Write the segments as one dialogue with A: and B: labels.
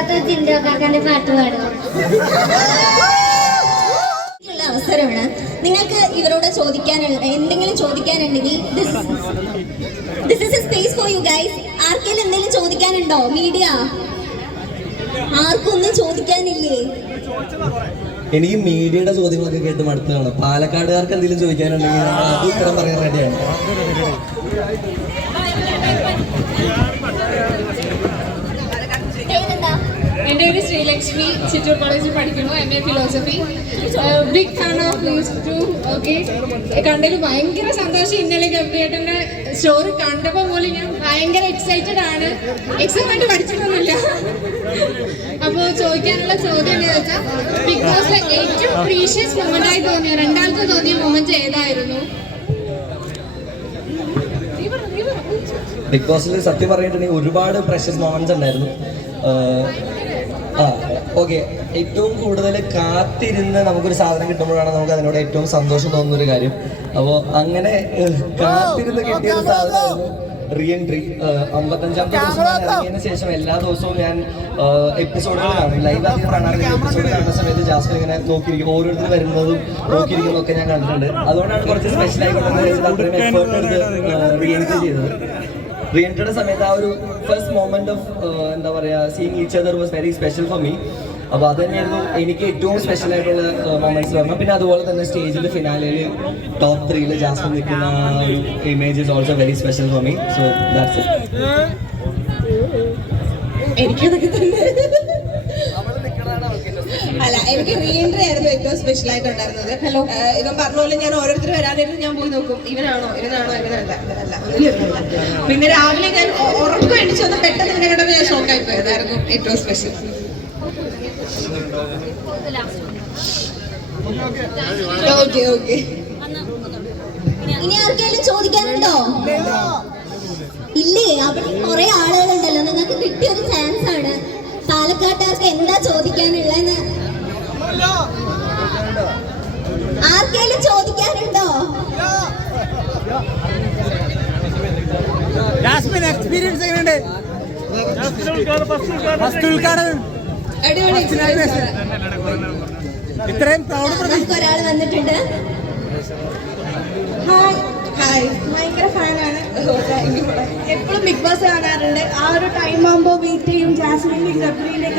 A: ഇല്ലാത്ത ജിൻഡോ കാക്കാന്റെ പാട്ട് പാടുക.
B: ഉള്ള അവസരമാണ്. നിങ്ങൾക്ക് ഇവരോട് ചോദിക്കാനുള്ള എന്തെങ്കിലും ചോദിക്കാനുണ്ടെങ്കിൽ this is a space for you guys ആർക്കെങ്കിലും എന്തെങ്കിലും ചോദിക്കാനുണ്ടോ? മീഡിയ ആർക്കൊന്നും ഒന്നും ചോദിക്കാനില്ലേ?
C: എനിക്ക് മീഡിയയുടെ ചോദ്യങ്ങളൊക്കെ കേട്ട് മടുത്തതാണ്. പാലക്കാടുകാർക്ക് എന്തെങ്കിലും ചോദിക്കാനുണ്ടെങ്കിൽ അത് ഉത്തരം പറയാൻ റെഡിയാണ്
B: പേരെന്താ
D: എന്റെ പേര് ശ്രീലക്ഷ്മി ചിറ്റൂർ കോളേജിൽ പഠിക്കുന്നു M A philosophy big fan of news too okay കണ്ടതിൽ ഭയങ്കര സന്തോഷം ഇന്നലെ ഗംഭീരേട്ടന്റെ സ്റ്റോറി കണ്ടപ്പോൾ പോലും ഞാൻ ഭയങ്കര എക്സൈറ്റഡ് ആണ്. എക്സാം വേണ്ടി പഠിച്ചിട്ടൊന്നുമില്ല. അപ്പോൾ ചോദിക്കാനുള്ള ചോദ്യം എന്താ വെച്ചാൽ ബിഗ് ബോസിലെ ഏറ്റവും പ്രീഷ്യസ് മൊമെന്റ് ആയി തോന്നിയ രണ്ടാമത്തെ തോന്നിയ മൊമെന്റ് ഏതായിരുന്നു?
C: ബിഗ് ബോസിൽ സത്യം പറഞ്ഞിട്ടുണ്ടെങ്കിൽ ഒരുപാട് പ്രഷ്യസ് മൊമെന്റ്സ് ഉണ്ടായിരുന്നു. ഓക്കെ ഏറ്റവും കൂടുതൽ കാത്തിരുന്ന് നമുക്കൊരു സാധനം കിട്ടുമ്പോഴാണ് നമുക്ക് അതിനോട് ഏറ്റവും സന്തോഷം തോന്നുന്ന ഒരു കാര്യം അപ്പോൾ അങ്ങനെ കാത്തിരുന്ന് കിട്ടിയ ഒരു സാധനമായിരുന്നു റീ എൻട്രി ദിവസം ഇറങ്ങിയതിന് ശേഷം എല്ലാ ദിവസവും ഞാൻ എപ്പിസോഡുകൾ കാണും ലൈവ് ആദ്യം എപ്പിസോഡ് കാണുന്ന സമയത്ത് ജാസ്മിൻ ഇങ്ങനെ നോക്കിയിരിക്കും ഓരോരുത്തർ വരുന്നതും നോക്കിയിരിക്കുന്നതും ഒക്കെ ഞാൻ കണ്ടിട്ടുണ്ട് അതുകൊണ്ടാണ് കുറച്ച് എഫേർട്ട് എടുത്ത് റീ എൻട്രി ചെയ്തത് റീ എൻട്രിയുടെ സമയത്ത് ആ ഒരു ഫസ്റ്റ് മൊമെന്റ് ഓഫ് എന്താ പറയാ seeing each other was very special for me അപ്പോൾ അത് തന്നെയായിരുന്നു എനിക്ക് ഏറ്റവും സ്പെഷ്യൽ ആയിട്ടുള്ള മൊമെന്റ്സ് പറഞ്ഞു. പിന്നെ അതുപോലെ തന്നെ സ്റ്റേജിൽ ഫിനാലയിൽ ടോപ്പ് ത്രീയിൽ ജാസ്മിൻ നിൽക്കുന്ന ഒരു image is also very special for me so that's
E: എനിക്കതൊക്കെ തന്നെ. അല്ല എനിക്ക് റീഎൻട്രി ആയിരുന്നു ഏറ്റവും സ്പെഷ്യൽ ആയിട്ട് ഉണ്ടായിരുന്നത്. ഹലോ ഇവൻ പറഞ്ഞ പോലെ ഞാൻ ഓരോരുത്തർ വരാനായിരുന്നു ഞാൻ പോയി നോക്കും. ഇവനാണോ ഇവനാണോ ഇവനല്ല ഇവനല്ല ഒന്നിലും പിന്നെ രാവിലെ ഞാൻ ഉറക്കം എണിച്ച് വന്ന് പെട്ടെന്ന് ഇവനെ കണ്ടപ്പോൾ ഞാൻ ഷോക്കായി പോയതായിരുന്നു ഏറ്റവും സ്പെഷ്യൽ ഓക്കെ ഓക്കെ
B: ഇനി ആർക്കെങ്കിലും ചോദിക്കാനുണ്ടോ? ഇല്ലേ അവിടെ കുറെ ആളുകളുണ്ടല്ലോ. നിങ്ങൾക്ക് കിട്ടിയ ഒരു ചാൻസ് പാലക്കാട്ടുകാർക്ക് എന്താ ചോദിക്കാനുള്ളതെന്ന്? ആർക്കെങ്കിലും ചോദിക്കാനുണ്ടോ?
F: ജാസ്മിൻ എക്സ്പീരിയൻസ് എങ്ങനെയുണ്ട്? ഫസ്റ്റ് ഉദ്ഘാടനം. ഇത്രയും പ്രൗഢ
B: നമുക്ക് ഒരാൾ വന്നിട്ടുണ്ട്.
E: ഹായ്
G: ഭയങ്കര ഫാനാണ് എപ്പോഴും ബിഗ് ബോസ് കാണാറുണ്ട്. ആ ഒരു ടൈം ആകുമ്പോൾ വെയിറ്റ് ജാസ്മിനും ഗബ്രീന്റെ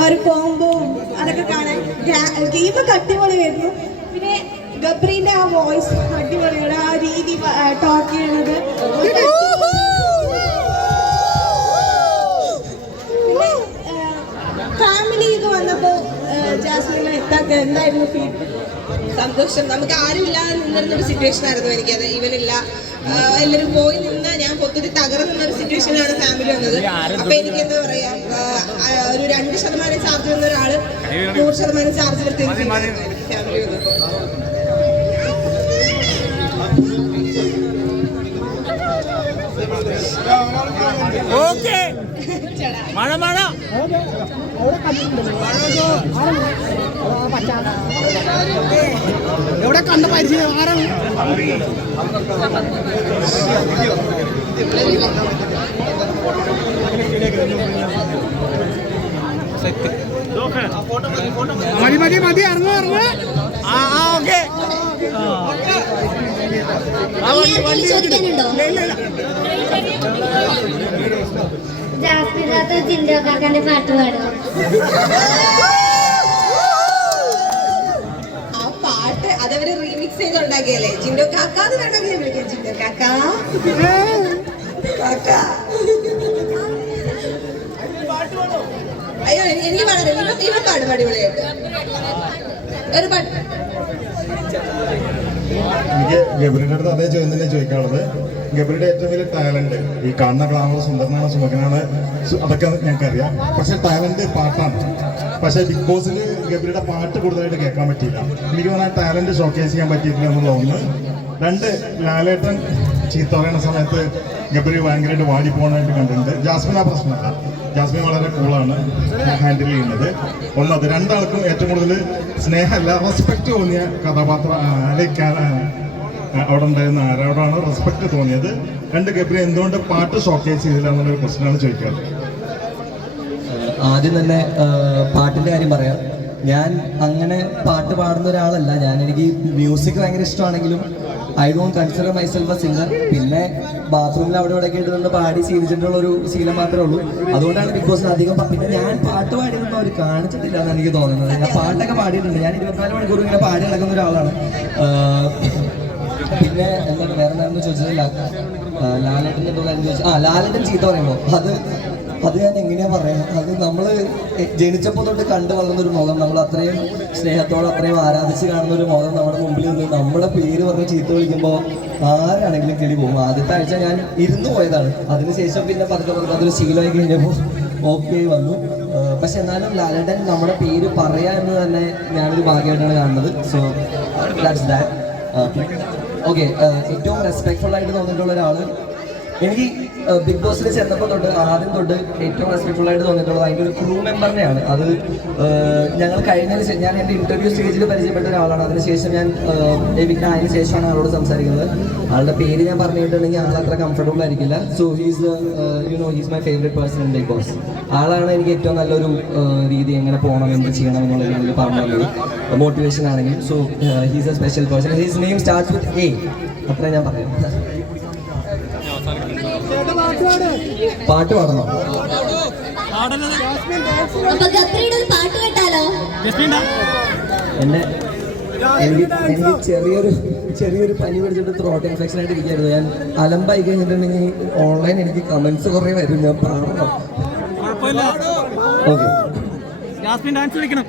G: ആ ഒരു കോംബോവും അതൊക്കെ കാണാൻ. ഗെയിമൊക്കെ വരുന്നു പിന്നെ ഗബ്രീന്റെ ആ വോയിസ് അടിപൊളിയാണ്. ആ രീതി ടോക്ക് ചെയ്യുന്നത് ഫാമിലി ഇത് വന്നപ്പോൾ ജാസ്മിനെ എത്താക്ക എന്തായിരുന്നു ഫീൽ
E: സന്തോഷം. നമുക്ക് ആരും ഇല്ലാതെ നിന്നിരുന്ന ഒരു സിറ്റുവേഷൻ ആയിരുന്നു എനിക്കത്. ഇവനില്ല എല്ലാവരും പോയി നിന്ന് ഞാൻ പൊത്തിരി തകർന്ന ഒരു സിറ്റുവേഷനിലാണ് ഫാമിലി വന്നത്. അപ്പൊ എനിക്ക് എന്താ പറയാ? ഒരു രണ്ട് ശതമാനം ചാർജ് വന്ന ഒരാൾ നൂറ് ശതമാനം ചാർജ് എടുത്ത് ഫാമിലി വന്നപ്പോ
F: ഓക്കെ. മഴ മഴ. എവിടെ കണ്ട പരിചയം? ആരാണ് മതി മതി മതി. ഇറങ്ങു ഇറങ്ങു. ആ ആ ഓക്കെ.
B: ആർക്കെങ്കിലും ചോദിക്കാനുണ്ടോ?
A: ജാസ്തി ഇല്ലാത്ത ജിൻഡോ കാക്കാന്റെ പാട്ട് പാടുക.
E: ആ പാട്ട് അതവര് റീമിക്സ് ചെയ്ത് ഉണ്ടാക്കിയല്ലേ വേണമെങ്കിൽ വിളിക്കാം. ജിൻഡോ കാക്ക. കാക്ക അയ്യോ എനി- എനിക്ക് പാടാറില്ല ഇവൻ ഇവൻ പാടും അടിപൊളിയായിട്ട്. ഒരു പാട്ട്
H: എനിക്ക് ഗബ്രിയുടെ അടുത്ത് അതേ ചോദ്യം തന്നെ ചോദിക്കാനുള്ളത്. ഗബ്രിയുടെ ഏറ്റവും വലിയ ടാലന്റ് ഈ കാണുന്ന ഗ്ലാമർ സുന്ദരനാണ് സുമകനാണ് അതൊക്കെ ഞങ്ങൾക്കറിയാം. പക്ഷെ ടാലന്റ് പാട്ടാണ്. പക്ഷെ ബിഗ് ബോസിൽ ഗബരിയുടെ പാട്ട് കൂടുതലായിട്ട് കേൾക്കാൻ പറ്റിയില്ല. എനിക്ക് തോന്നുന്ന ടാലന്റ് ഷോക്കേസ് ചെയ്യാൻ പറ്റിയിട്ടില്ല എന്നുള്ള ഒന്ന്. രണ്ട് ലാലേട്ടൻ ചീത്ത പറയുന്ന സമയത്ത് ഗബരി ഭയങ്കരമായിട്ട് വാടി പോകാനായിട്ട് കണ്ടിട്ടുണ്ട്. ജാസ്മിൻ ആ പ്രശ്നമല്ല. ജാസ്മിൻ വളരെ കൂളാണ് ഹാൻഡിൽ ചെയ്യുന്നത്. ഒന്നത് രണ്ടാൾക്കും ഏറ്റവും കൂടുതൽ സ്നേഹമല്ല റെസ്പെക്ട് തോന്നിയ കഥാപാത്ര അവിടെ ഉണ്ടായിരുന്ന ആരോടാണ് റെസ്പെക്ട് തോന്നിയത്? രണ്ട് കേപ്പിനെ എന്തുകൊണ്ട് പാട്ട് ഷോക്കേസ് ചെയ്തില്ല എന്നുള്ളൊരു ആണ് ചോദിക്കാറ്.
C: ആദ്യം തന്നെ പാട്ടിന്റെ കാര്യം പറയാം. ഞാൻ അങ്ങനെ പാട്ട് പാടുന്ന ഒരാളല്ല. ഞാൻ എനിക്ക് മ്യൂസിക് ഭയങ്കര ഇഷ്ടമാണെങ്കിലും I don't consider myself a singer പിന്നെ ബാത്റൂമിൽ അവിടെ ഇവിടെ കേട്ടിട്ടുണ്ട് പാടി ശീലിച്ചിട്ടുള്ള ഒരു ശീലം മാത്രമേ ഉള്ളൂ. അതുകൊണ്ടാണ് ബിഗ് ബോസിന് അധികം പിന്നെ ഞാൻ പാട്ട് പാടിയതൊന്നും അവർ കാണിച്ചിട്ടില്ല എന്ന് എനിക്ക് തോന്നുന്നത്. ഞാൻ പാട്ടൊക്കെ പാടിയിട്ടുണ്ട്. ഞാൻ ഇരുപത്തിനാല് മണിക്കൂർ ഇങ്ങനെ പാടി നടക്കുന്ന ഒരാളാണ്. പിന്നെ എന്താണ് വേറെ എന്താണെന്ന് ചോദിച്ചത്? ലാലേട്ടന്റെ എന്തോ കാര്യം ചോദിച്ചു. ആ ലാലേട്ടൻ ചീത്ത പറയുമ്പോൾ അത് അത് ഞാൻ എങ്ങനെയാ പറയാ? അത് നമ്മൾ ജനിച്ചപ്പോൾ തൊട്ട് കണ്ടു വളർന്ന ഒരു മുഖം. നമ്മൾ അത്രയും സ്നേഹത്തോടെ അത്രയും ആരാധിച്ച് കാണുന്ന ഒരു മുഖം നമ്മുടെ മുമ്പിൽ നിന്ന് നമ്മുടെ പേര് പറഞ്ഞ് ചീത്ത വിളിക്കുമ്പോൾ ആരാണെങ്കിലും കിളി പോകും. ആദ്യത്തെ ആഴ്ച ഞാൻ ഇരുന്നു പോയതാണ്. അതിനുശേഷം പിന്നെ പതുക്കെ പതുക്കെ അതൊരു ശീലമായി കഴിഞ്ഞപ്പോൾ ഓക്കെ വന്നു. പക്ഷെ എന്നാലും ലാലേട്ടൻ നമ്മുടെ പേര് പറയാ എന്ന് തന്നെ ഞാനൊരു ഭാഗ്യമായിട്ടാണ് കാണുന്നത്. സോ ദാറ്റ്സ് ദാറ്റ് ഓക്കെ ഏറ്റവും റെസ്പെക്ട്ഫുൾ ആയിട്ട് തോന്നിയിട്ടുള്ള ഒരാൾ എനിക്ക് ബിഗ് ബോസിൽ ചെന്നപ്പോൾ തൊട്ട് ആദ്യം തൊട്ട് ഏറ്റവും റെസ്പെക്ട്ഫുൾ ആയിട്ട് തോന്നിയിട്ടുള്ളത് അതിന്റെ ഒരു ക്രൂ മെമ്പറിനെയാണ് അത് ഞങ്ങൾ കഴിഞ്ഞതിന് ശേഷം ഞാൻ എന്റെ ഇന്റർവ്യൂ സ്റ്റേജിൽ പരിചയപ്പെട്ട ഒരാളാണ്. അതിനുശേഷം ഞാൻ എവിക്ട് അതിന് ശേഷമാണ് ആളോട് സംസാരിക്കുന്നത്. ആളുടെ പേര് ഞാൻ പറഞ്ഞിട്ടുണ്ടെങ്കിൽ ആൾ അത്ര കംഫർട്ടബിൾ ആയിരിക്കില്ല. So he's you know he's my favourite person in big boss ആളാണ് എനിക്ക് ഏറ്റവും നല്ലൊരു രീതി എങ്ങനെ പോകണം എന്ത് ചെയ്യണം എന്നുള്ള രീതിയിൽ പറഞ്ഞു തന്നത്. മോട്ടിവേഷൻ ആണെങ്കിലും. So he's a special person his name start with a അത്ര ഞാൻ പറയാം പാട്ട് പാടണോ?
B: അപ്പൊ ഗബ്രിയുടെ ഒരു പാട്ട് കേട്ടാലോ?
C: എന്റെ എനിക്ക് എനിക്ക് ചെറിയൊരു ചെറിയൊരു പനി പിടിച്ചിട്ട് ത്രോട്ട് ഇൻഫെക്ഷൻ ആയിട്ട് ഇരിക്കായിരുന്നു ഞാൻ അലമ്പായി കഴിഞ്ഞിട്ടുണ്ടെങ്കിൽ ഓൺലൈൻ എനിക്ക് കമന്റ്സ് കുറേ വരും. ഞാൻ പാടണം. ഓക്കെ
F: ജാസ്മിൻ ഡാൻസ് കളിക്കണം